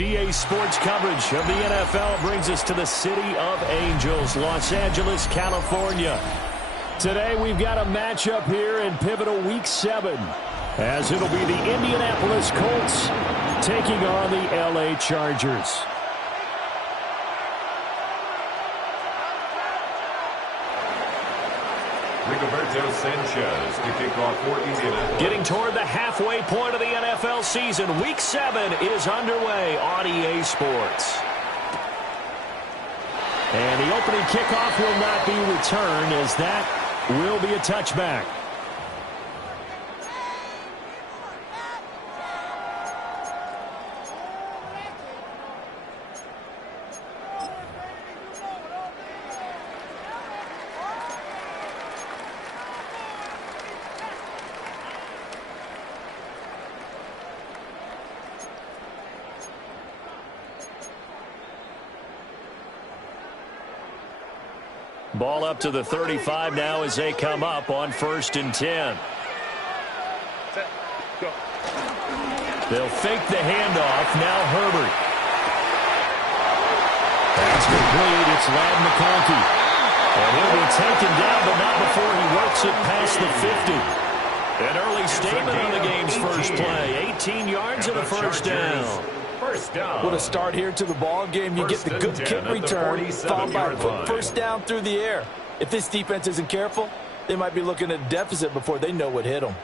EA Sports coverage of the NFL brings us to the City of Angels, Los Angeles, California. Today we've got a matchup here in pivotal Week 7, as it'll be the Indianapolis Colts taking on the LA Chargers. Rigoberto Sanchez to kick off for Indianapolis. Getting toward the halfway point of the NFL season, Week 7 is underway on EA Sports. And the opening kickoff will not be returned, as that will be a touchback. Ball up to the 35 now as they come up on 1st and 10. They'll fake the handoff. Now Herbert. Pass complete. It's Ladd McConkey. And he'll be taken down, but not before he works it past the 50. An early statement on the game's first play. 18 yards and a first down. What a start here to the ball game. You get the good kick return, followed by a quick first down through the air. If this defense isn't careful, they might be looking at a deficit before they know what hit them.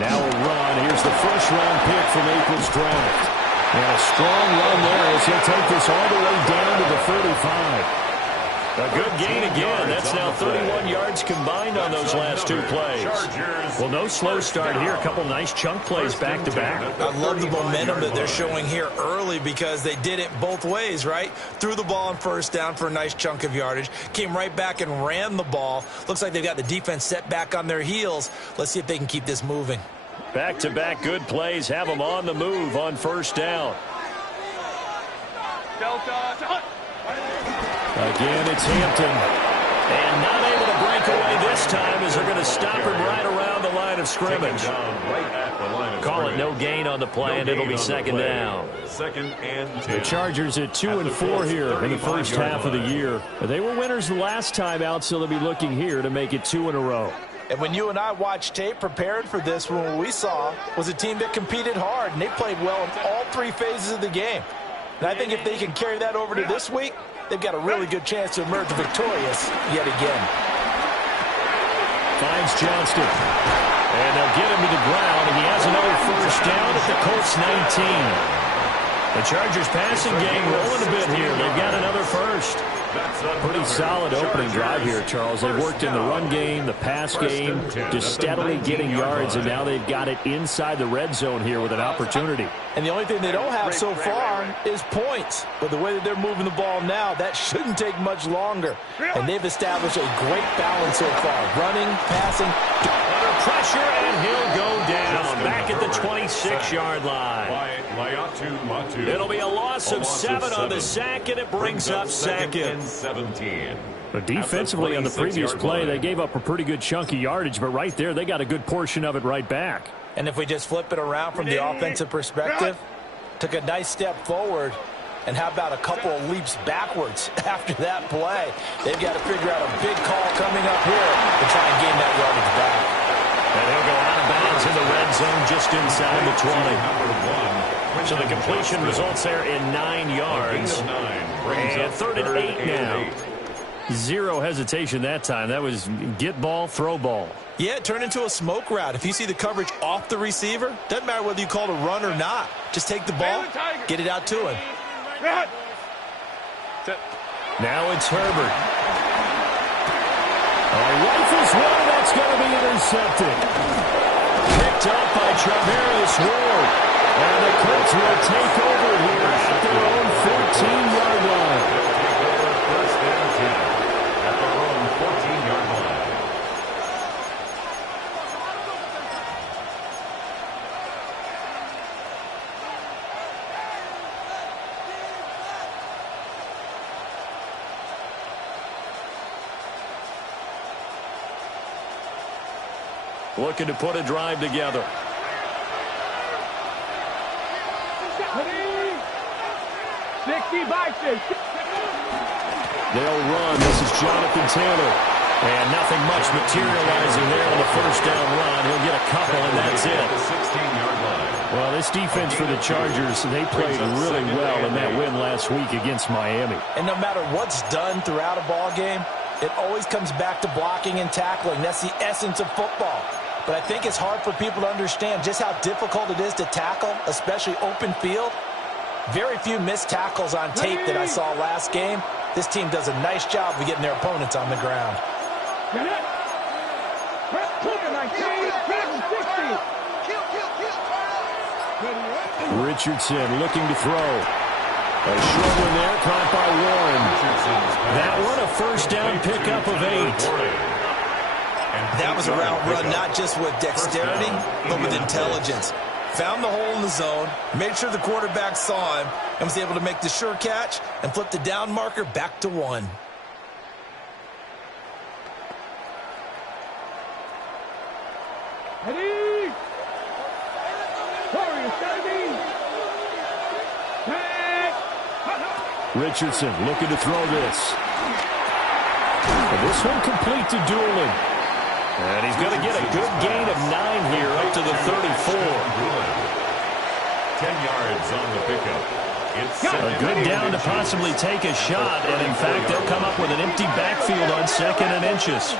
Now a run. Here's the first-round pick from April's draft. And a strong run there as he'll take this all the way down to the 35. A good gain again. That's now 31 yards combined on those last two plays. Well, no slow start here. A couple nice chunk plays back-to-back. I love the momentum that they're showing here early because they did it both ways, right? Threw the ball on first down for a nice chunk of yardage. Came right back and ran the ball. Looks like they've got the defense set back on their heels. Let's see if they can keep this moving. Back-to-back good plays have them on the move on first down. Again, it's Hampton. And not able to break away this time as they're going to stop him right around the line of scrimmage. Call it no gain on the play, and it'll be second down. Second and 10. The Chargers at 2-4 here in the first half of the year. They were winners the last time out, so they'll be looking here to make it 2 in a row. And when you and I watched tape prepared for this one, what we saw was a team that competed hard, and they played well in all three phases of the game. And I think if they can carry that over to this week, they've got a really good chance to emerge victorious yet again. Finds Johnston. And they'll get him to the ground, and he has another first down at the Colts 19. The Chargers passing game rolling a bit here. They've got another first. Pretty solid opening drive here, Charles. They've worked in the run game, the pass game, just steadily getting yards, and now they've got it inside the red zone here with an opportunity. And the only thing they don't have so far is points. But the way that they're moving the ball now, that shouldn't take much longer. And they've established a great balance so far. Running, passing. Under pressure, and he'll go down back at the 26-yard line. It'll be a loss of 7 on the sack, and it brings up second. 17. But defensively on the previous play, they gave up a pretty good chunk of yardage, but right there, they got a good portion of it right back. And if we just flip it around from the offensive perspective, took a nice step forward, and how about a couple of leaps backwards after that play? They've got to figure out a big call coming up here to try and gain that yardage back. And he'll go out of bounds in the red zone just inside the 20. So the completion results there in 9 yards. And 3rd and 8 now. Zero hesitation that time. That was get ball, throw ball. Yeah, it turned into a smoke route. If you see the coverage off the receiver, doesn't matter whether you call it a run or not. Just take the ball, get it out to him. Now it's Herbert. Rifles one, that's going to be intercepted. Picked up by Travarius Ward. And the Colts will take over here at their own 14-yard line. First and 10 at their own 14-yard line. looking to put a drive together. They'll run. This is Jonathan Taylor. And nothing much materializing there on the first down run. He'll get a couple, and that's it. Well, this defense for the Chargers, they played really well in that win last week against Miami. And no matter what's done throughout a ball game, it always comes back to blocking and tackling. That's the essence of football. But I think it's hard for people to understand just how difficult it is to tackle, especially open field. Very few missed tackles on tape that I saw last game. This team does a nice job of getting their opponents on the ground. Richardson looking to throw. A short one there, caught by Warren. That one, a first down pickup of 8. That was a route run not just with dexterity, but with intelligence. Found the hole in the zone, made sure the quarterback saw him, and was able to make the sure catch and flip the down marker back to 1. Richardson looking to throw this. And this one complete to Doolin. And he's going to get a good gain of 9 here up to the 34. 10 yards on the pickup. A good down to possibly take a shot. And, in fact, they'll come up with an empty backfield on 2nd and inches.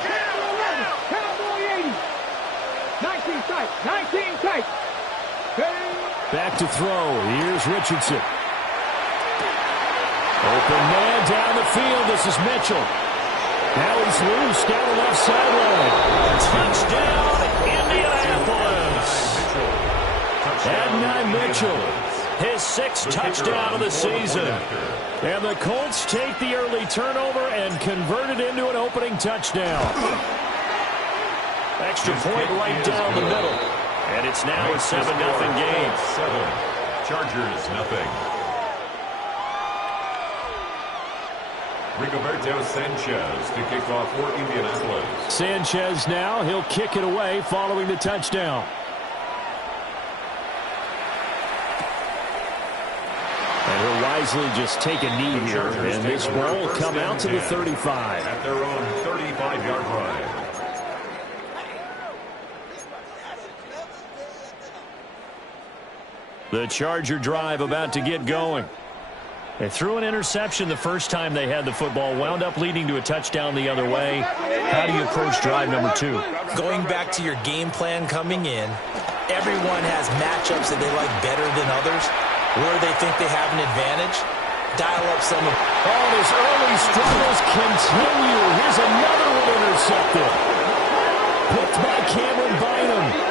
19 tight. Back to throw. Here's Richardson. Open man down the field. This is Mitchell. Now he's loose down the left sideline. Touchdown, Indianapolis. Adonai Mitchell, his 6th touchdown of the season. And the Colts take the early turnover and convert it into an opening touchdown. Extra point right down the middle. And it's now a 7-0 game. 7. Chargers, nothing. Rigoberto Sanchez to kick off for Indianapolis. Sanchez now, he'll kick it away following the touchdown. And he'll wisely just take a knee here, and this ball will come out to the 35. At their own 35-yard line. The Charger drive about to get going. They threw an interception the first time they had the football, wound up leading to a touchdown the other way. How do you approach drive number 2? Going back to your game plan coming in, everyone has matchups that they like better than others. Where they think they have an advantage, dial up some of... Oh, his early struggles continue. Here's another one intercepted. Picked by Cameron Bynum.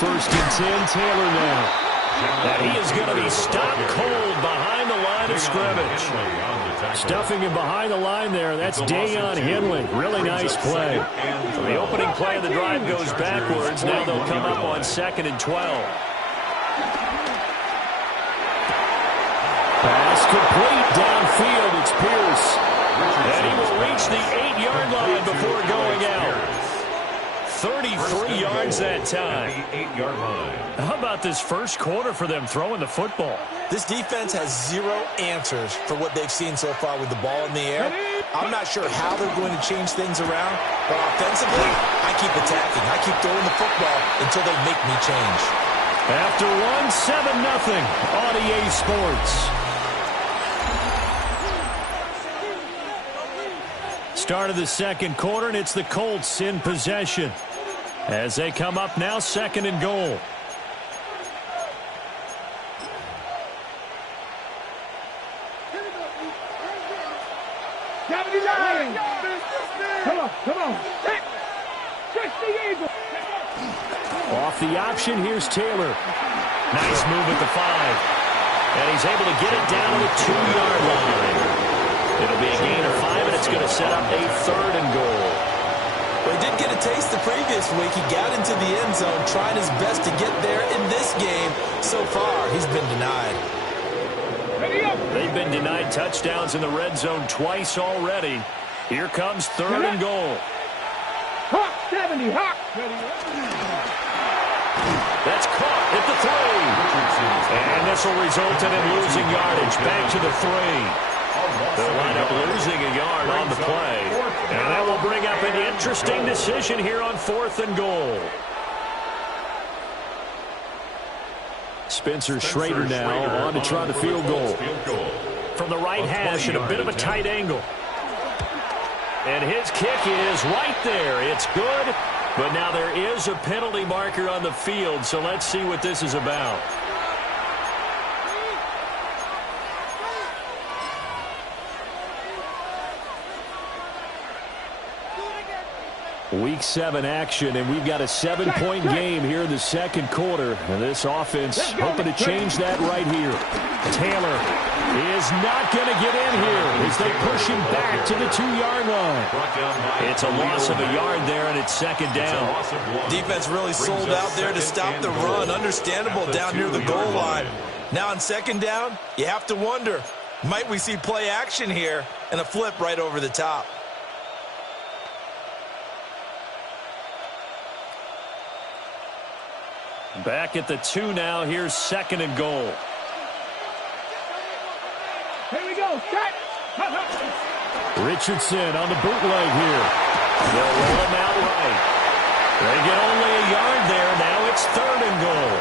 First and 10, Taylor now. And he is going to be stopped cold behind the line of scrimmage. Stuffing him behind the line there. That's Dayon Henley. Really nice play. So the opening play of the drive goes backwards. Now they'll come up on 2nd and 12. Pass complete downfield. It's Pierce. And he will reach the 8-yard line before going out. 33 yards that time. 8-yard line. How about this first quarter for them throwing the football? This defense has 0 answers for what they've seen so far with the ball in the air. I'm not sure how they're going to change things around, but offensively, I keep attacking. I keep throwing the football until they make me change. After one, 7-0 on EA Sports. Start of the second quarter, and it's the Colts in possession as they come up now 2nd and goal. Come on. Catch the eagle. Off the option, here's Taylor. Nice move at the 5. And he's able to get it down to the 2-yard line. It'll be a gain of 5, and it's going to set up a 3rd and goal. Well, he did get a taste the previous week. He got into the end zone, trying his best to get there in this game. So far, he's been denied. They've been denied touchdowns in the red zone twice already. Here comes 3rd and goal. Hawk 70, Hawk. That's caught at the 3. And this will result in him losing yardage. Back to the 3. They'll wind up losing a yard on the play. And that will bring up an interesting decision here on 4th and goal. Spencer Schrader now on to try the field goal. From the right hash at a bit of a tight angle. And his kick is right there. It's good, but now there is a penalty marker on the field, so let's see what this is about. Week 7 action, and we've got a 7-point game here in the second quarter. And this offense hoping to change that right here. Taylor is not going to get in here as they push him back to the 2-yard line. It's a loss of a yard there, and it's 2nd down. Defense really sold out there to stop the run. Understandable down near the goal line. Now on 2nd down, you have to wonder, might we see play action here and a flip right over the top? Back at the 2 now. Here's 2nd and goal. Here we go. Set. Richardson on the bootleg here. They'll roll him out right. They get only a yard there. Now it's 3rd and goal.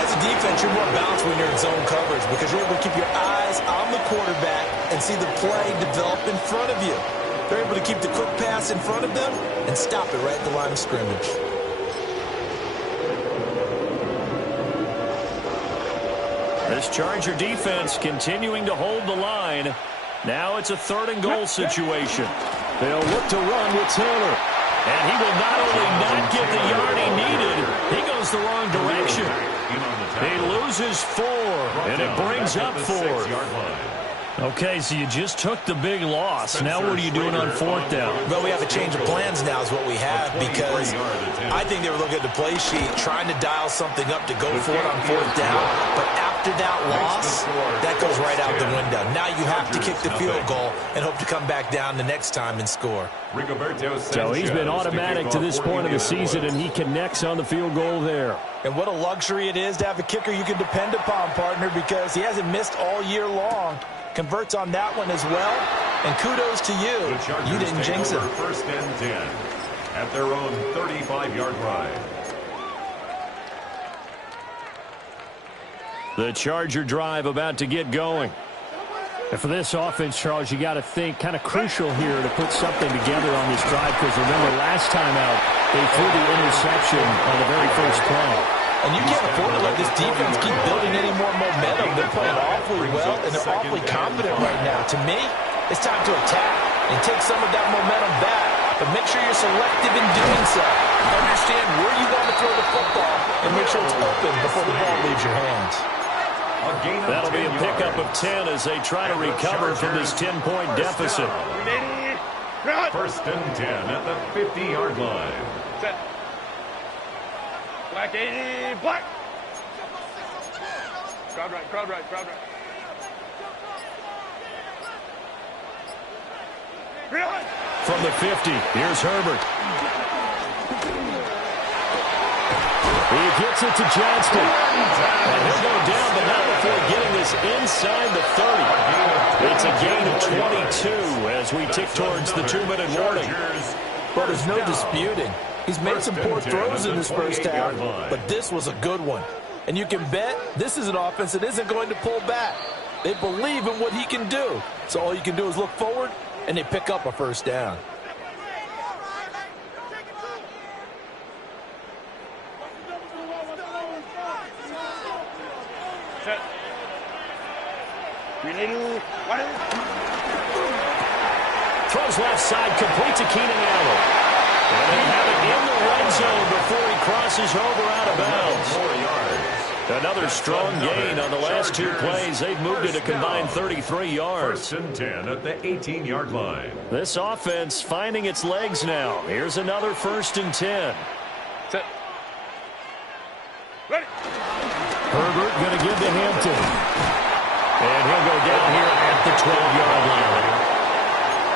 As a defense, you're more balanced when you're in zone coverage because you're able to keep your eyes on the quarterback and see the play develop in front of you. They're able to keep the quick pass in front of them and stop it right at the line of scrimmage. This Charger defense continuing to hold the line. Now it's a 3rd and goal situation. They'll look to run with Taylor. And he will not only not get the yard he needed, he goes the wrong direction. He loses 4, and it brings up 4. Okay, so you just took the big loss. Now what are you doing on 4th down? Well, we have a change of plans now is what we have because I think they were looking at the play sheet, trying to dial something up to go for it on 4th down. But after that loss, that goes right out the window. Now you have to kick the field goal and hope to come back down the next time and score. So he's been automatic to this point of the season, and he connects on the field goal there. And what a luxury it is to have a kicker you can depend upon, partner, because he hasn't missed all year long. Converts on that one as well. And kudos to you. You didn't jinx it. 1st and 10 at their own 35-yard line. The Charger drive about to get going. And for this offense, Charles, you got to think kind of crucial here to put something together on this drive because remember last time out, they threw the interception on the very first play. And you can't afford to let this defense keep building any more momentum. They're playing awfully well, and they're awfully confident right now. To me, it's time to attack and take some of that momentum back. But make sure you're selective in doing so. Understand where you want to throw the football and make sure it's open before the ball leaves your hands. That'll be a pickup of 10 as they try to recover from this 10-point deficit. 1st and 10 at the 50-yard line. Set. Black 80, black. Crowd right, crowd right, crowd right. From the 50, here's Herbert. He gets it to Johnston. And he'll go down, but not before getting this inside the 30. It's a gain of 22 as we tick towards the 2-minute warning. Well, there's no disputing. He's made some poor throws in this first half, but this was a good one. And you can bet this is an offense that isn't going to pull back. They believe in what he can do. So all you can do is look forward, and they pick up a 1st down. Set. Throws left side, complete to Keenan Allen. And they have it in the red zone before he crosses over out of bounds. Another strong gain on the last two plays. They've moved it a combined 33 yards. 1st and 10 at the 18-yard line. This offense finding its legs now. Here's another 1st and 10. Set. Ready. Herbert going to give to Hampton. And he'll go down here at the 12-yard line.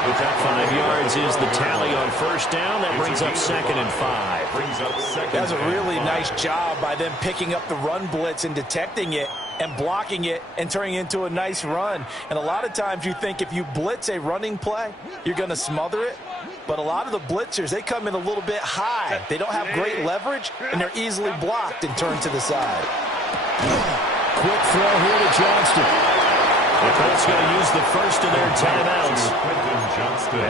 5 yards is the tally on 1st down. That brings up 2nd and 5. That's a really nice job by them picking up the run blitz and detecting it and blocking it and turning it into a nice run. And a lot of times you think if you blitz a running play, you're going to smother it. But a lot of the blitzers, they come in a little bit high. They don't have great leverage, and they're easily blocked and turned to the side. Quick throw here to Johnston. The Colts going to use the first of their timeouts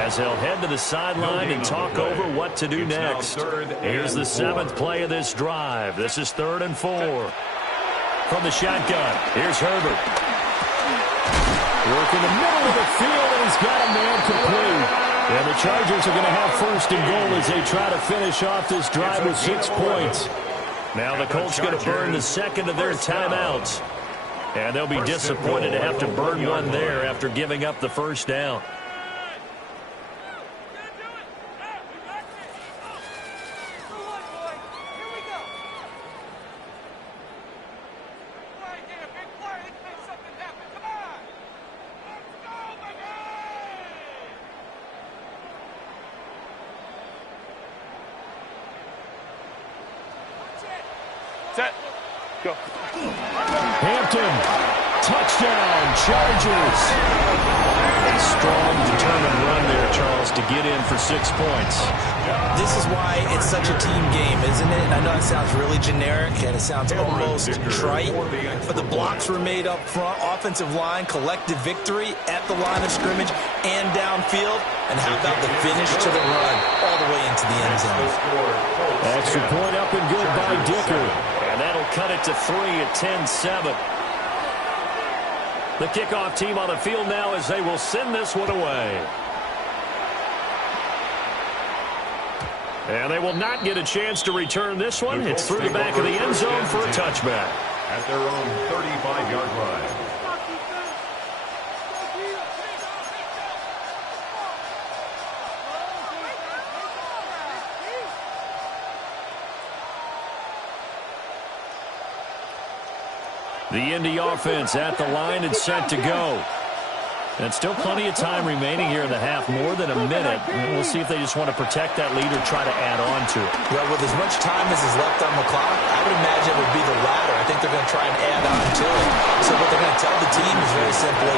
as they'll head to the sideline and talk over what to do next. Here's the 7th play of this drive. This is 3rd and 4. From the shotgun, here's Herbert. Working the middle of the field, and he's got a man complete. And the Chargers are going to have 1st and goal as they try to finish off this drive with 6 points. Now the Colts going to burn the 2nd of their timeouts. And they'll be disappointed to have to burn one there after giving up the 1st down. Set. Go. Hampton, touchdown, Chargers. A strong, determined run there, Charles, to get in for 6 points. This is why it's such a team game, isn't it? And I know it sounds really generic and it sounds almost trite, but the blocks were made up front, offensive line, collective victory at the line of scrimmage and downfield. And how about the finish to the run all the way into the end zone? Extra point up and good by Dicker. And that'll cut it to 3 at 10-7. The kickoff team on the field now as they will send this one away. And they will not get a chance to return this one. It's through the back of the end zone for a touchback. At their own 35-yard line. The Indy offense at the line and set to go. And still plenty of time remaining here in the half, more than a minute. We'll see if they just want to protect that lead or try to add on to it. Well, with as much time as is left on the clock, I would imagine it would be the latter. I think they're going to try and add on to it. So what they're going to tell the team is very simply,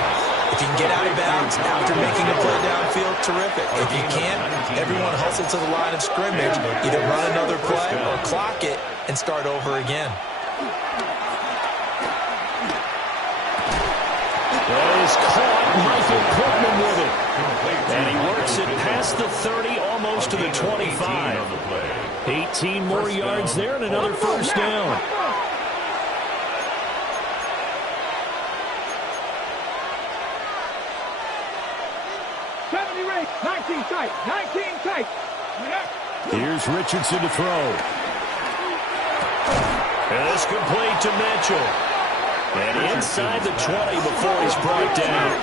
if you can get out of bounds after making a play downfield, terrific. If you can't, everyone hustle to the line of scrimmage, either run another play or clock it and start over again. That is caught. Michael Pittman with it. And he works it past the 30, almost to the 25. 18 more yards there and another 1st down. Rate, 19 tight, 19 tight. Here's Richardson to throw. And it's complete to Mitchell. And inside the 20 before he's brought down.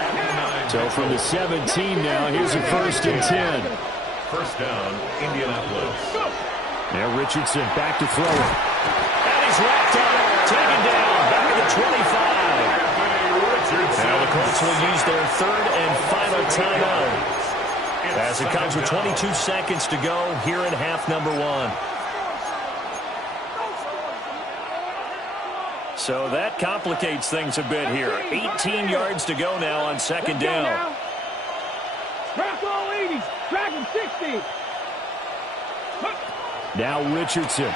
So from the 17 now, here's a 1st and 10. 1st down, Indianapolis. Now Richardson back to throw it. And he's wrapped up, taken down, back to the 25. Now the Colts will use their 3rd and final timeout as it comes with 22 seconds to go here in half number 1. So that complicates things a bit here. 18 yards to go now on 2nd down. Draft all 80s. Dragon 60. Now Richardson.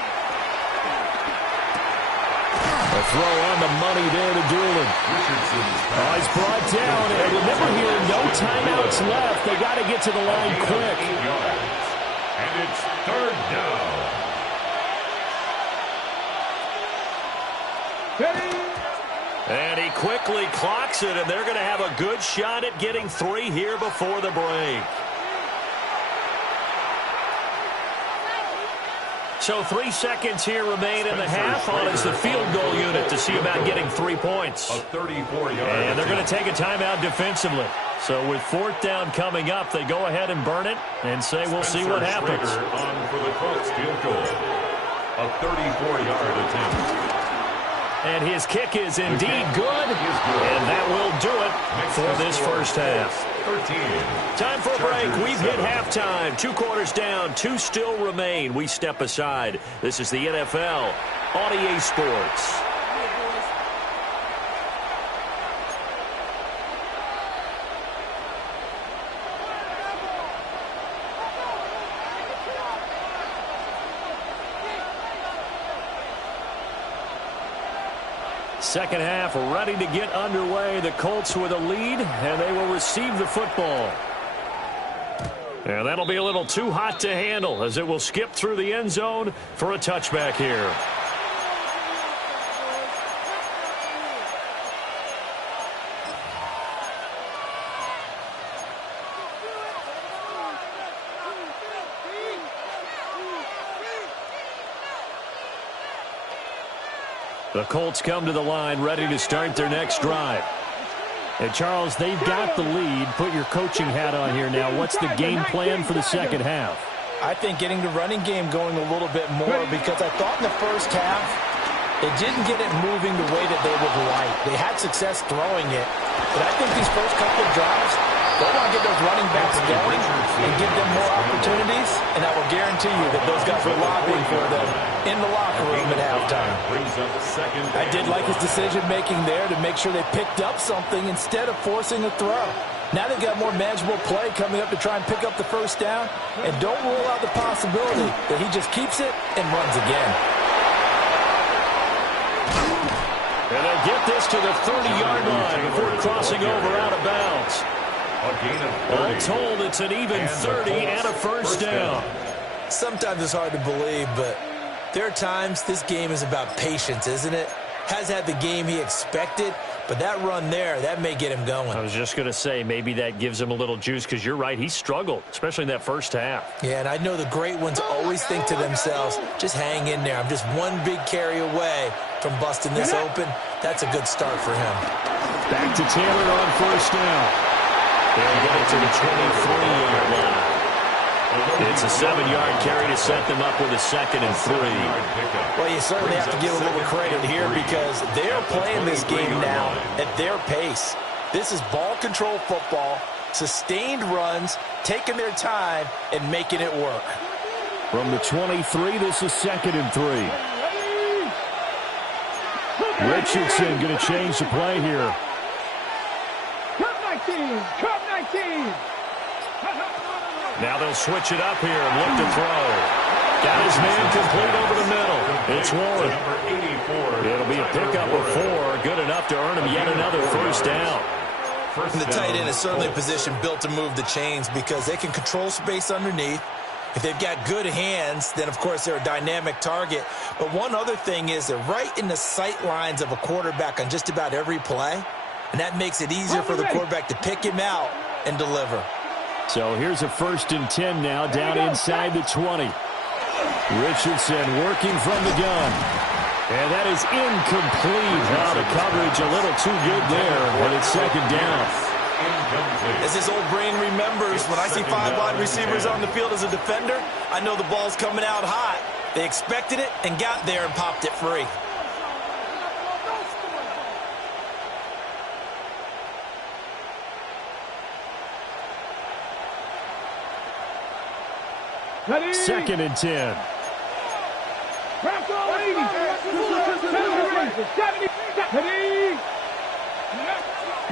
A throw on the money there to Doolin. He's brought down. And remember here, no timeouts left. They got to get to the line quick. And it's 3rd down. And he quickly clocks it, and they're going to have a good shot at getting 3 here before the break. So 3 seconds here remain in the half. On is the field goal unit to see about getting 3 points. A 34-yard. And they're going to take a timeout defensively. So with 4th down coming up, they go ahead and burn it and say we'll see what happens. On for the Colts field goal. A 34-yard attempt. And his kick is indeed good. And that will do it for this first half. 13. Time for a break. We've hit halftime. 2 quarters down. 2 still remain. We step aside. This is the NFL on EA Sports. Second half ready to get underway. The Colts with a lead, and they will receive the football. And that'll be a little too hot to handle as it will skip through the end zone for a touchback here. The Colts come to the line ready to start their next drive. And, Charles, they've got the lead. Put your coaching hat on here now. What's the game plan for the second half? I think getting the running game going a little bit more because I thought in the first half they didn't get it moving the way that they would like. They had success throwing it. But I think these first couple of drives, they want to get those running backs going and give them more opportunities. And I will guarantee you that those guys were lobbying for them in the locker room at halftime. I did like his decision-making there to make sure they picked up something instead of forcing a throw. Now they've got more manageable play coming up to try and pick up the first down. And don't rule out the possibility that he just keeps it and runs again. And they'll get this to the 30-yard line before crossing over out of bounds. All told, it's an even 30 and a first down. Sometimes it's hard to believe, but there are times this game is about patience, isn't it? Has had the game he expected, but that run there, that may get him going. I was just going to say, maybe that gives him a little juice because you're right, he struggled, especially in that first half. Yeah, and I know the great ones always think to themselves, just hang in there. I'm just one big carry away from busting this open. That's a good start for him. Back to Taylor on first down. They'll get it to the 23-yard line. It's a 7-yard carry to set them up with a 2nd and 3. Well, you certainly have to give a little credit here because they're playing this game now at their pace. This is ball control football, sustained runs, taking their time, and making it work. From the 23, this is 2nd and 3. Richardson going to change the play here. Cup 19. Now they'll switch it up here and look to throw. Got his man complete over the middle. It's Warren. It'll be a pickup of 4. Good enough to earn him yet another first down. And the tight end is certainly a position built to move the chains because they can control space underneath. If they've got good hands, then, of course, they're a dynamic target. But one other thing is they're right in the sight lines of a quarterback on just about every play. And that makes it easier for the quarterback to pick him out and deliver. So here's a 1st and 10 now down inside the 20. Richardson working from the gun. And that is incomplete. Now the coverage a little too good there, and it's 2nd down. As his old brain remembers, when I see 5 wide receivers on the field as a defender, I know the ball's coming out hot. They expected it and got there and popped it free. Ready? 2nd and 10.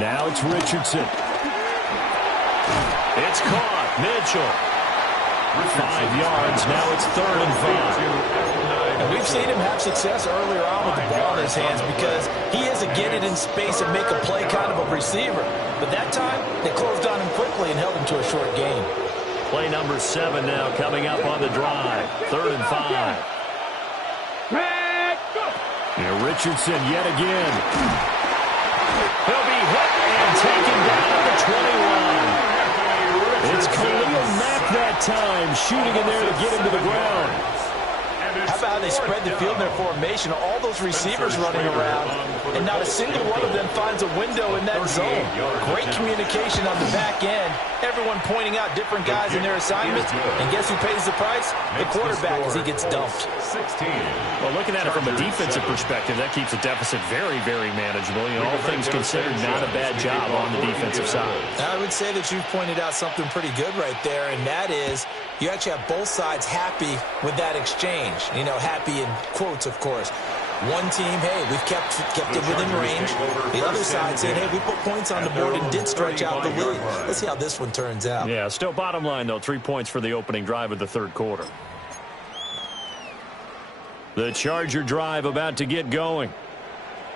Now it's Richardson. It's caught. Mitchell. 5 yards. Now it's 3rd and 5. And we've seen him have success earlier on with the ball in his hands because he has to get it in space and make a play kind of a receiver. But that time, they closed on him quickly and held him to a short gain. Play number 7 now coming up on the drive. 3rd and 5. Now Richardson yet again. He'll be hit and taken down at the 21. It's Khalil Mack that time, shooting in there to get him to the ground. How about how they spread the field in their formation? All those receivers running around, and not a single one of them finds a window in that zone. Great communication on the back end. Everyone pointing out different guys in their assignments. And guess who pays the price? The quarterback, as he gets dumped. Well, looking at it from a defensive perspective, that keeps the deficit very, very manageable. You know, all things considered, not a bad job on the defensive side. I would say that you've pointed out something pretty good right there, and that is you actually have both sides happy with that exchange. You know, happy in quotes, of course. One team, hey, we've kept it within range. The other side saying, hey, we put points on the board and did stretch out the lead. Let's see how this one turns out. Yeah, still bottom line, though, 3 points for the opening drive of the third quarter. The Charger drive about to get going.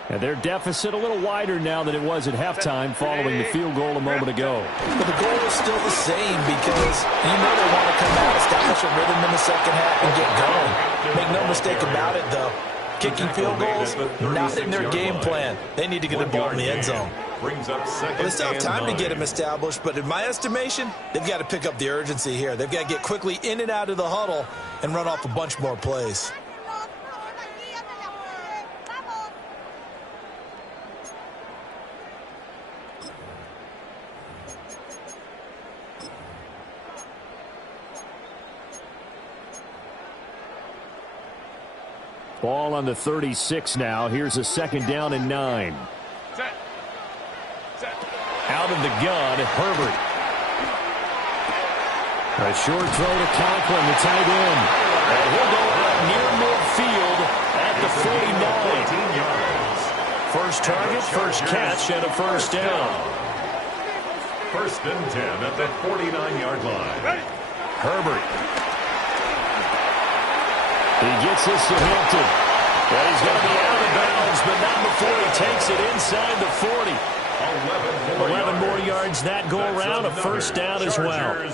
And their deficit a little wider now than it was at halftime following the field goal a moment ago. But the goal is still the same because you know they want to come out, establish a rhythm in the second half, and get going. Make no mistake about it, though. Kicking field goals, not in their game plan. They need to get the ball in the end zone. Well, they still have time to get them established, but in my estimation, they've got to pick up the urgency here. They've got to get quickly in and out of the huddle and run off a bunch more plays. Ball on the 36 now. Here's a second down and 9. Out of the gun, Herbert. A short throw to Conklin, the tight end. And he'll go out near midfield at the 49. First target, first catch, and a first down. First and 10 at the 49-yard line. Herbert. He gets this to Hampton. Well, he's going to be out of bounds, but not before he takes it inside the 40. 11 more yards that go around. A first down as well. A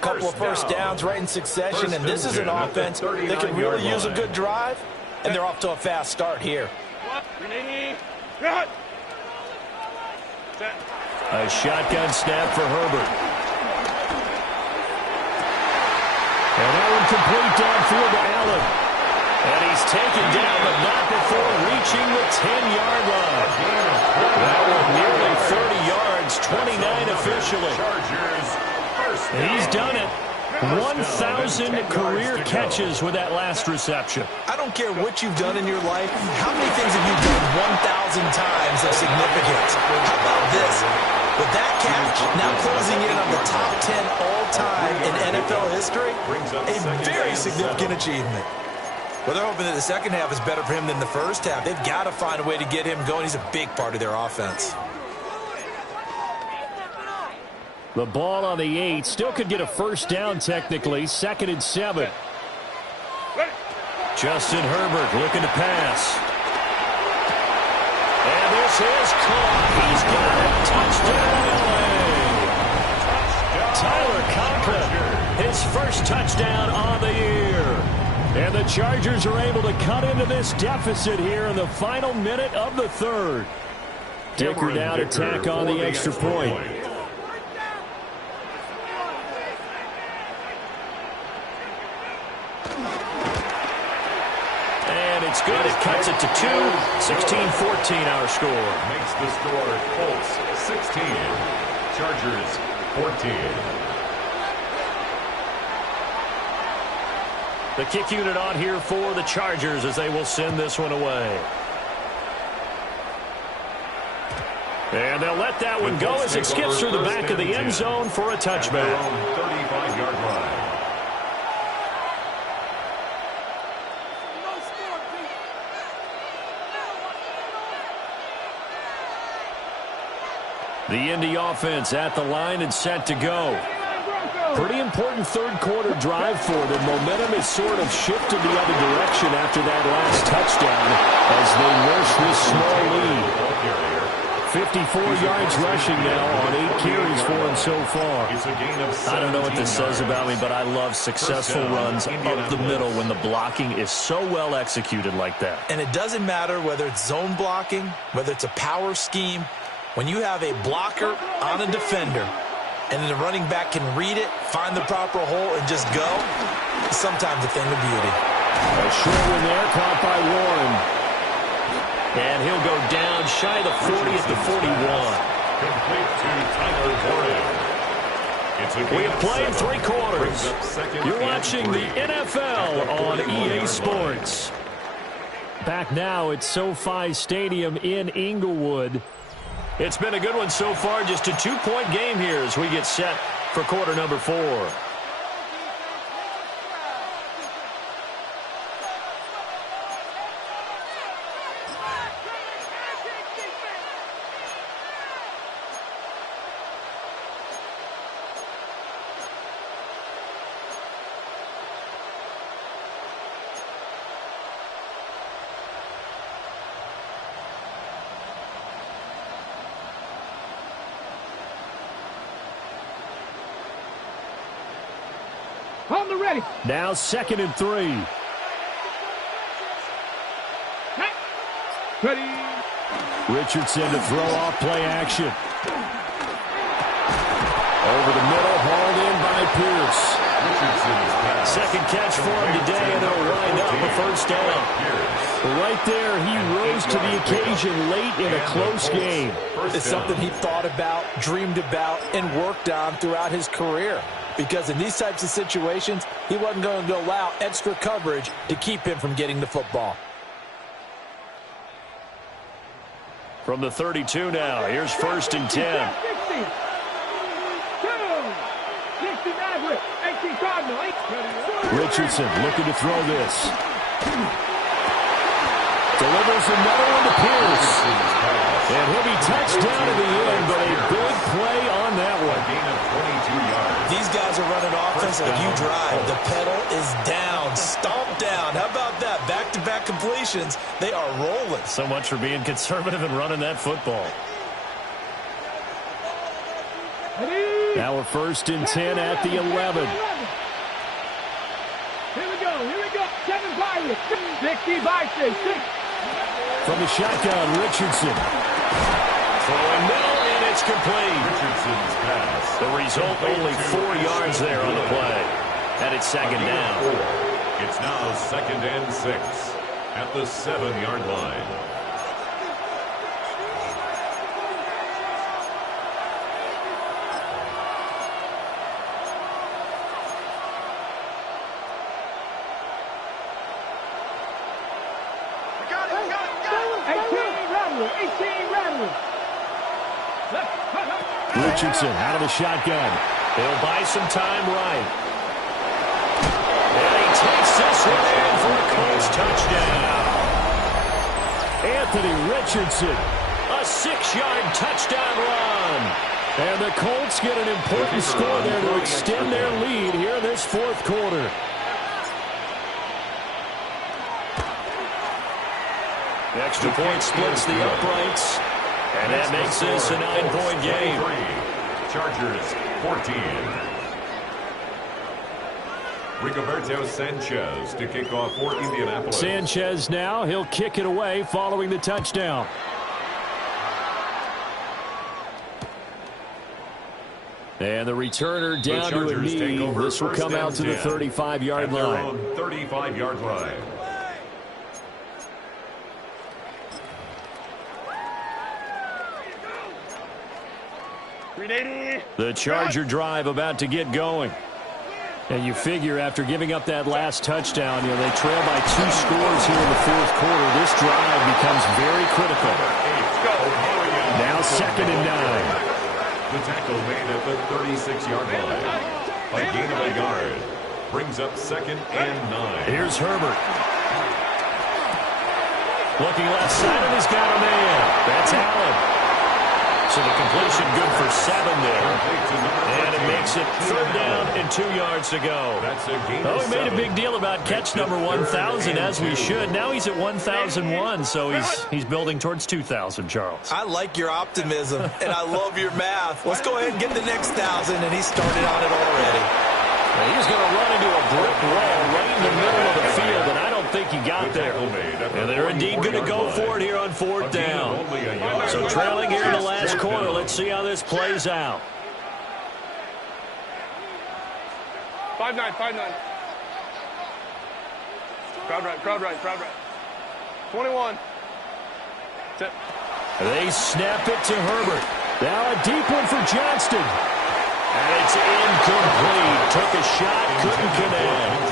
couple of first downs right in succession, and this is an offense that can really use a good drive, and they're off to a fast start here. A shotgun snap for Herbert. And that one complete downfield to Allen. And he's taken down, but not before reaching the 10-yard line. That one nearly 30 yards, 29 officially. He's done it. 1,000 career catches with that last reception. I don't care what you've done in your life. How many things have you done 1,000 times of significance? How about this? With that catch, now closing in on the top 10 all-time in NFL history, a very significant achievement. Well, they're hoping that the second half is better for him than the first half. They've got to find a way to get him going. He's a big part of their offense. The ball on the 8. Still could get a first down technically. 2nd and 7. Justin Herbert looking to pass. And this is caught. He's got it. Touchdown, LA. Tyler Conklin, his first touchdown on the year. And the Chargers are able to cut into this deficit here in the final minute of the third. Dicker down to tack on the extra point. And it's good. It cuts it to 2. 16-14 our score. Makes the score Colts 16. Chargers 14. The kick unit on here for the Chargers as they will send this one away. And they'll let that one go as it skips through the back of the end zone for a touchback. 35-yard line. The Indy offense at the line and set to go. Pretty important third quarter drive for them. Momentum has sort of shifted the other direction after that last touchdown as they nurse this small lead. 54 yards rushing now on 8 carries for him so far. I don't know what this says about me, but I love successful runs up the middle when the blocking is so well executed like that. And it doesn't matter whether it's zone blocking, whether it's a power scheme. When you have a blocker on a defender, and then the running back can read it, find the proper hole, and just go, it's sometimes a thing of beauty. A short one there, caught by Warren. And he'll go down shy of the 40 at the 41. Complete to Tyler Warren. We have played 3 quarters. You're watching the NFL on EA Sports. Back now at SoFi Stadium in Inglewood. It's been a good one so far. Just a 2-point game here as we get set for quarter number 4. On the ready. Now 2nd and 3. Ready. Richardson to throw off play action. Over the middle, hauled in by Pierce. Second catch for him today, and it'll wind up a first down. Right there, he rose to the occasion late in a close game. It's something he thought about, dreamed about, and worked on throughout his career. Because in these types of situations, he wasn't going to allow extra coverage to keep him from getting the football. From the 32 now, here's 1st and 10. 60, Richardson looking to throw this. Delivers another one to Pierce. And he'll be touched down at the end, but a big play on that one. These guys are running offense like you drive. The pedal is down, stomped down. How about that? Back-to-back completions. They are rolling. So much for being conservative and running that football. Now we're 1st and 10 at the 11. Here we go. 7 Pirates. 60 Vikings. From the shotgun, Richardson. Throwing middle, and it's complete. Richardson's pass. The result, only 4 yards there on the play. And it's 2nd down. It's now 2nd and 6 at the 7-yard line. Richardson out of the shotgun. He'll buy some time right. And he takes this one in for a Colts touchdown. Anthony Richardson, a 6-yard touchdown run. And the Colts get an important score there to extend their lead here in this 4th quarter. The extra point splits the uprights. And that makes this a 9-point game. Chargers 14. Rigoberto Sanchez to kick off for Indianapolis. Sanchez now, he'll kick it away following the touchdown. And the returner down to a knee. This will come out to the 35-yard line. 35-yard line. The Charger drive about to get going. And you figure after giving up that last touchdown, they trail by 2 scores here in the 4th quarter. This drive becomes very critical. Now 2nd and 9. The tackle made at the 36-yard line. A gain of a yard. Brings up 2nd and 9. Here's Herbert. Looking left side, and he's got a man. That's Allen. So the completion good for 7 there. And it makes it 3rd down and 2 yards to go. Oh, we made a big deal about catch number 1,000, as we should. Now he's at 1,001, so he's building towards 2,000, Charles. I like your optimism, and I love your math. Let's go ahead and get the next 1,000, and he started on it already. He's going to run into a brick wall right in the middle of the field, and I don't think he got there. And they're indeed going to go for it here on 4th down. So trailing here in the last quarter. Let's see how this plays out. 5-9. Crowd right, crowd right, crowd right. 21. Set. They snap it to Herbert. Now a deep one for Johnston. And it's incomplete. Took a shot, couldn't connect.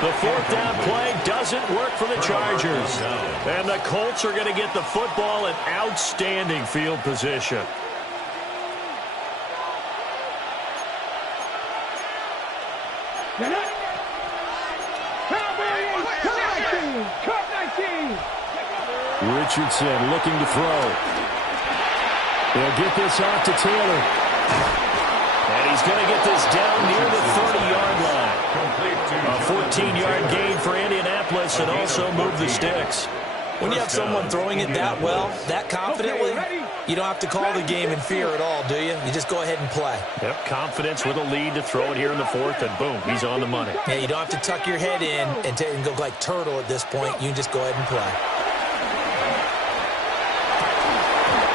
The fourth down play doesn't work for the Chargers. And the Colts are going to get the football in outstanding field position. Richardson looking to throw. They'll get this off to Taylor. And he's going to get this down near the 30-yard line. A 14-yard gain for Indianapolis and also move the sticks. When you have someone throwing it that well, that confidently, you don't have to call the game in fear at all, do you? You just go ahead and play. Yep, confidence with a lead to throw it here in the fourth, and boom, he's on the money. Yeah, you don't have to tuck your head in and go like turtle at this point. You can just go ahead and play.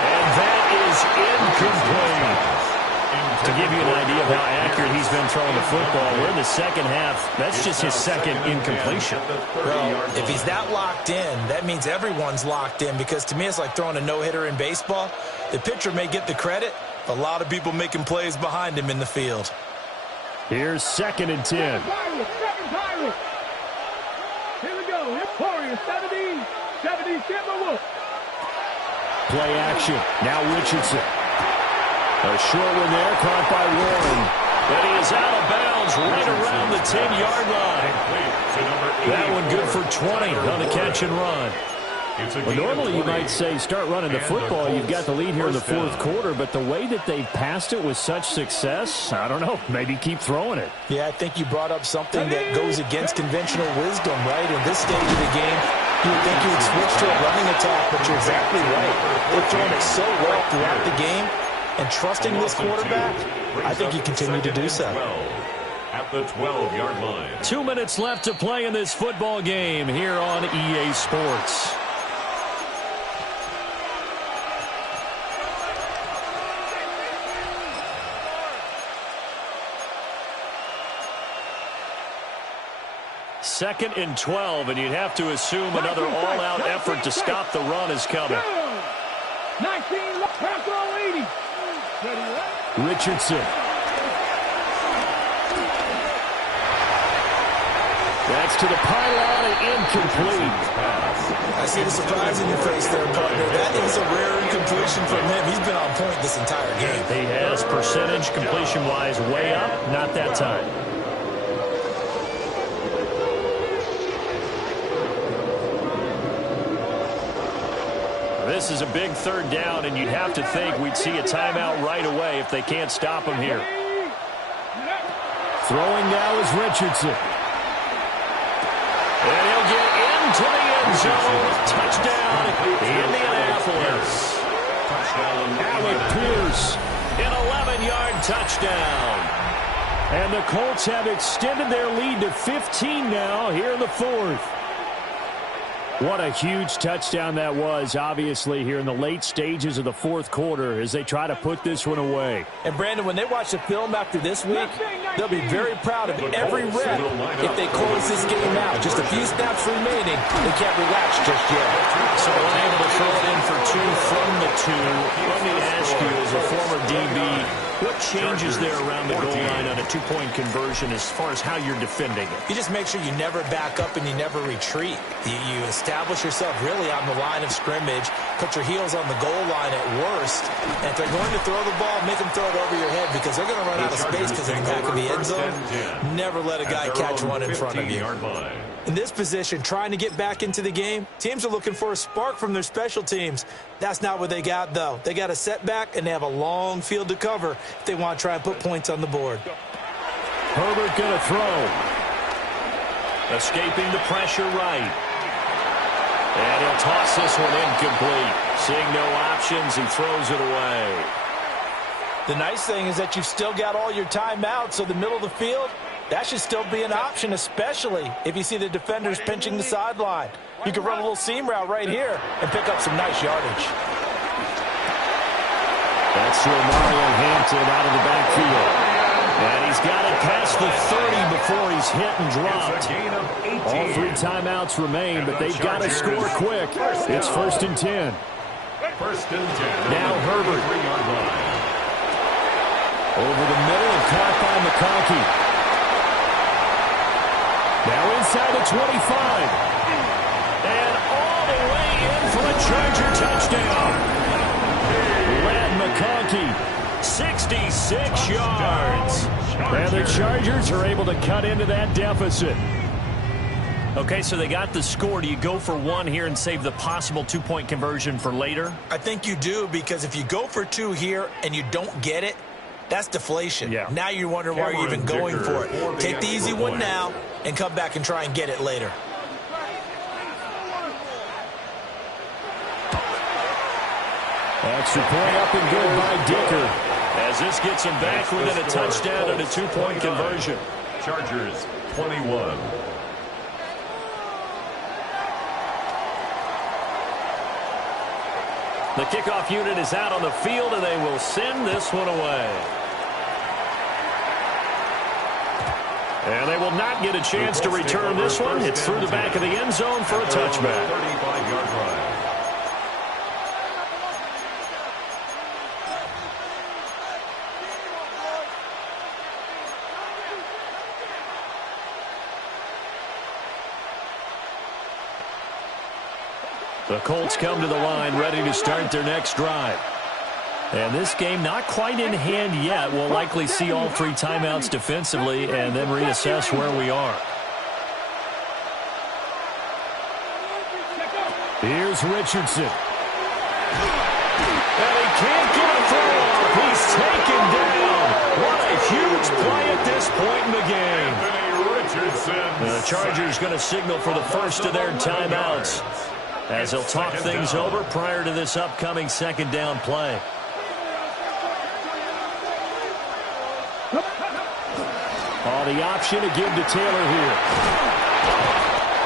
And that is incomplete. To give you an idea of how accurate he's been throwing the football, we're in the second half. That's just his second incompletion. Well, if he's that locked in, that means everyone's locked in, because to me it's like throwing a no-hitter in baseball. The pitcher may get the credit. A lot of people making plays behind him in the field. Here's 2nd and 10. Here we go. It's Warriors 70 Timberwolves. Play action. Now Richardson. A short one there, caught by Warren. But he is out of bounds right around the 10-yard line. That one good for 20 on the catch and run. Well, normally you might say start running the football. You've got the lead here in the fourth quarter, but the way that they've passed it with such success, I don't know, maybe keep throwing it. Yeah, I think you brought up something that goes against conventional wisdom, right? In this stage of the game, you would think you would switch to a running attack, but you're exactly right. They're throwing it so well throughout the game. And trusting this quarterback, I think you continue to do so. At the 12-yard line. 2 minutes left to play in this football game here on EA Sports. Second and 12, and you'd have to assume another all-out effort to stop the run is coming. 19, pass roll 80. Richardson. That's to the pylon and incomplete. I see the surprise in your face there, partner. That is a rare incompletion from him. He's been on point this entire game. He has percentage completion-wise way up, not that time. This is a big third down, and you'd have to think we'd see a timeout right away if they can't stop him here. Throwing now is Richardson. And he'll get into the end zone. Touchdown, Indianapolis. Alec Pierce, an 11-yard touchdown. And the Colts have extended their lead to 15 now here in the fourth. What a huge touchdown that was, obviously, here in the late stages of the fourth quarter as they try to put this one away. And, Brandon, when they watch the film after this week, they'll be very proud of every rep if they close this game out. Just a few snaps remaining. They can't relax just yet. So they're able to throw it in for two from the two. Let me ask you, as a former DB, what changes there around the goal line on a two-point conversion as far as how you're defending it? You just make sure you never back up and you never retreat. You establish yourself really on the line of scrimmage, put your heels on the goal line at worst, and if they're going to throw the ball, make them throw it over your head because they're going to run out of space because of the back of the end zone. Never let a guy catch one in front of you. In this position, trying to get back into the game, teams are looking for a spark from their special teams. That's not what they got, though. They got a setback, and they have a long field to cover if they want to try and put points on the board. Herbert going to throw. Escaping the pressure right. And he'll toss this one incomplete. Seeing no options, he throws it away. The nice thing is that you've still got all your timeouts, so the middle of the field, that should still be an option, especially if you see the defenders pinching the sideline. You can run a little seam route right here and pick up some nice yardage. That's to Mario Hampton out of the backfield. And he's got it past the 30 before he's hit and dropped. All 3 timeouts remain, but they've got to score quick. It's 1st and 10. Now Herbert. Over the middle and caught by McConkey. Now inside the 25. And all the way in for a Charger touchdown. Brad McConkey. 66 yards. And the Chargers are able to cut into that deficit. Okay, so they got the score. Do you go for 1 here and save the possible 2-point conversion for later? I think you do, because if you go for 2 here and you don't get it, that's deflation. Yeah. Now you wonder why you're even going for it. Take the easy one now and come back and try and get it later. Extra point up and good by Dicker. As this gets him back within a touchdown and a 2-point conversion. Chargers 21. The kickoff unit is out on the field, and they will send this one away. And they will not get a chance to return this one. It's through the back of the end zone for a touchback. 35-yard line. The Colts come to the line ready to start their next drive. And this game not quite in hand yet. We'll likely see all 3 timeouts defensively and then reassess where we are. Here's Richardson. And he can't get a throw off. He's taken down. What a huge play at this point in the game. The Chargers going to signal for the first of their timeouts, as they'll talk things over prior to this upcoming 2nd down play. The option to give to Taylor here.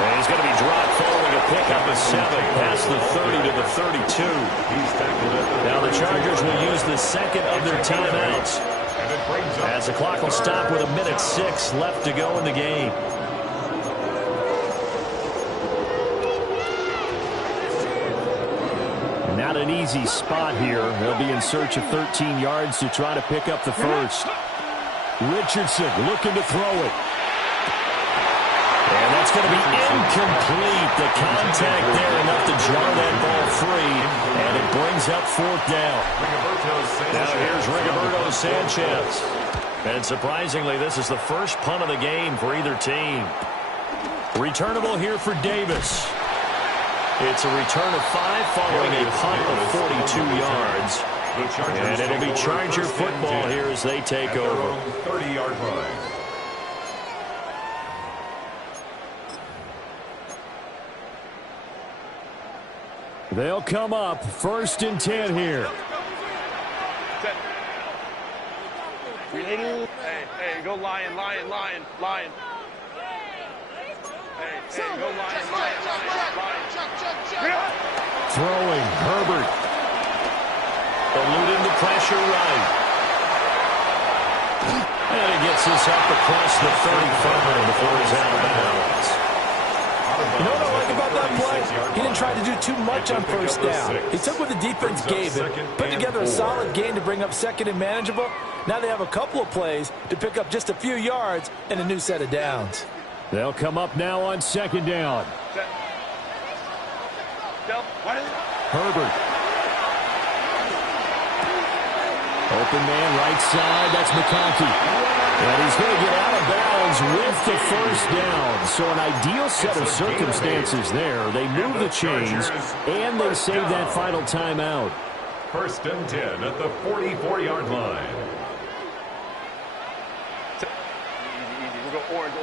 And he's going to be dropped following a pickup of 7 past the 30 to the 32. Now the Chargers will use the 2nd of their timeouts, as the clock will stop with 1:06 left to go in the game. Not an easy spot here. They'll be in search of 13 yards to try to pick up the first. Richardson looking to throw it. And that's going to be incomplete. The contact there enough to jar that ball free. And it brings up 4th down. Now here's Rigoberto Sanchez. And surprisingly, this is the first punt of the game for either team. Returnable here for Davis. It's a return of 5 following a punt of 42 yards. And it'll be Charger football here as they take over. 30-yard line. They'll come up 1st and 10 here. Hey, go Lion. Hey, go Lion. Throwing, Herbert. Eluding the pressure right. And he gets this up across the 35 before he's out of bounds. You know what I like about that play? He didn't try to do too much on 1st down. He took what the defense gave him, put together a solid gain to bring up 2nd and manageable. Now they have a couple of plays to pick up just a few yards and a new set of downs. They'll come up now on 2nd down. Herbert. Open man right side. That's McConkey. And he's going to get out of bounds with the 1st down. So an ideal set of circumstances there. They move the chains, and they save that final timeout. 1st and 10 at the 44-yard line. Easy. We'll go orange.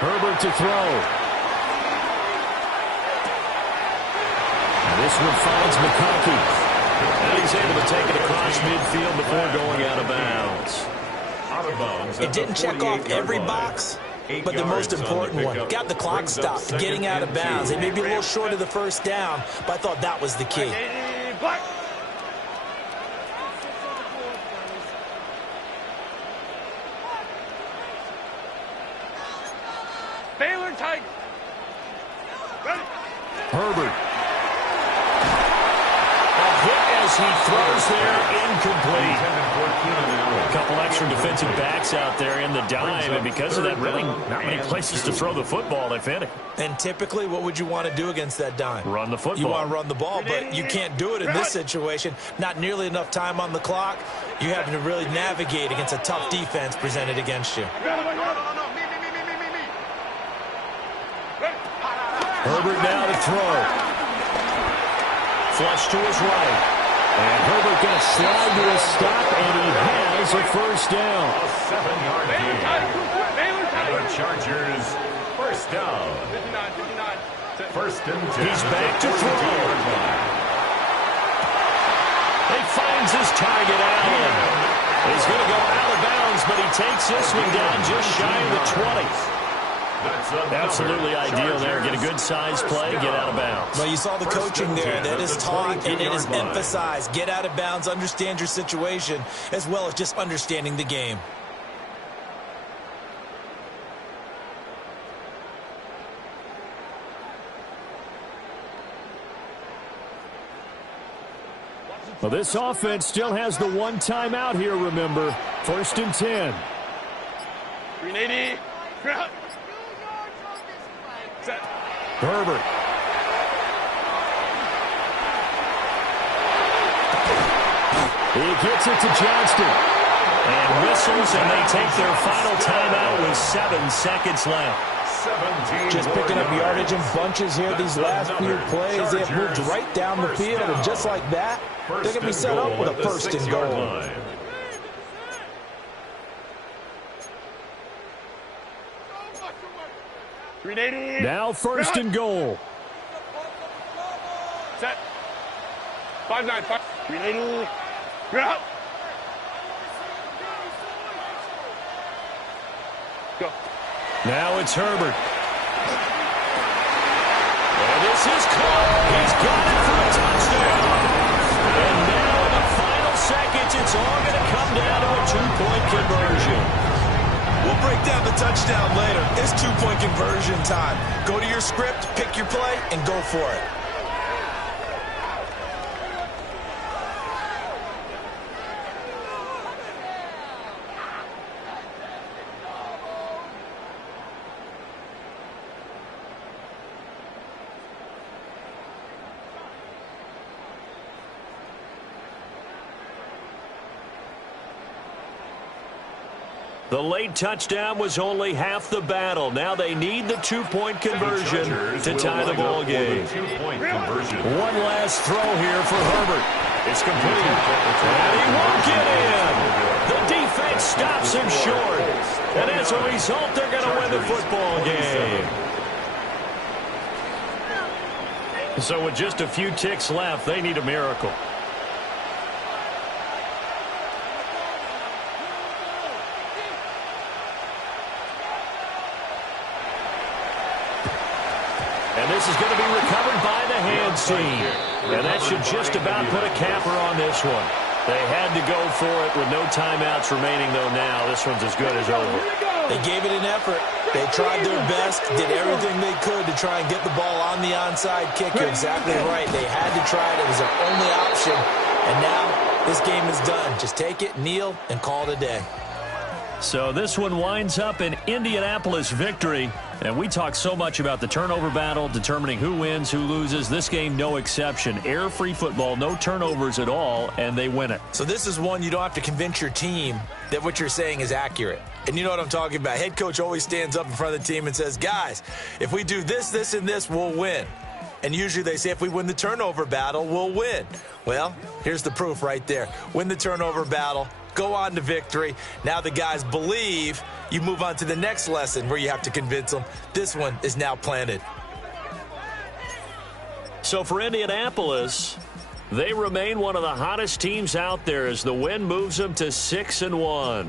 Herbert to throw. This one finds McConkey. And he's able to take it across midfield before going out of bounds. It didn't check off every box, but the most important one. Got the clock stopped, getting out of bounds. They may be a little short of the 1st down, but I thought that was the key. Baylor tight. Ready. Herbert. A hit as he throws there, incomplete. A couple extra defensive backs out there in the dime, and because of that, really not many places to throw the football, if any. And typically, what would you want to do against that dime? Run the football. You want to run the ball, but you can't do it in this situation. Not nearly enough time on the clock. You're having to really navigate against a tough defense presented against you. Herbert now to throw. Flush to his right. And Herbert going to slide to a stop, and he has a first down. A 7-yard gain. And the Chargers, first down. 59. First and 10. He's back to throw. He finds his target, Allen. He's going to go out of bounds, but he takes this one down just shy of the 20. Absolutely ideal there. Get a good size play, get out of bounds. Well, you saw the coaching there. That is taught and it is emphasized. Get out of bounds, understand your situation, as well as just understanding the game. Well, this offense still has the one timeout here, remember. First and 10. 380. Set. Herbert. He gets it to Johnston. And whistles, and they take their final timeout with 7 seconds left. Just picking up yardage in bunches here these last few plays. They have moved right down the field, and just like that, they're going to be set up with a first and goal. Now first and goal. Set. 5-9. 380. Go. Now it's Herbert. And this is caught. He's got it for a touchdown. And now in the final seconds, it's all going to come down to a 2-point conversion. We'll break down the touchdown later. It's 2-point conversion time. Go to your script, pick your play, and go for it. The late touchdown was only half the battle. Now they need the 2-point conversion to tie the ball game. One last throw here for Herbert. It's complete. And he won't get in. The defense stops him short. And as a result, they're going to win the football game. So with just a few ticks left, they need a miracle. And this is going to be recovered by the hands team. And that should just about put a capper on this one. They had to go for it with no timeouts remaining, though now. This one's as good as over. They gave it an effort. They tried their best, did everything they could to try and get the ball on the onside kick. You're exactly right. They had to try it. It was their only option. And now this game is done. Just take it, kneel, and call it a day. So this one winds up in Indianapolis victory. And we talk so much about the turnover battle, determining who wins, who loses. This game, no exception. Air-free football, no turnovers at all, and they win it. So this is one you don't have to convince your team that what you're saying is accurate. And you know what I'm talking about. Head coach always stands up in front of the team and says, guys, if we do this, this, and this, we'll win. And usually they say if we win the turnover battle, we'll win. Well, here's the proof right there. Win the turnover battle. Go on to victory. Now the guys believe. You move on to the next lesson where you have to convince them. This one is now planted. So for Indianapolis, they remain one of the hottest teams out there as the win moves them to 6-1.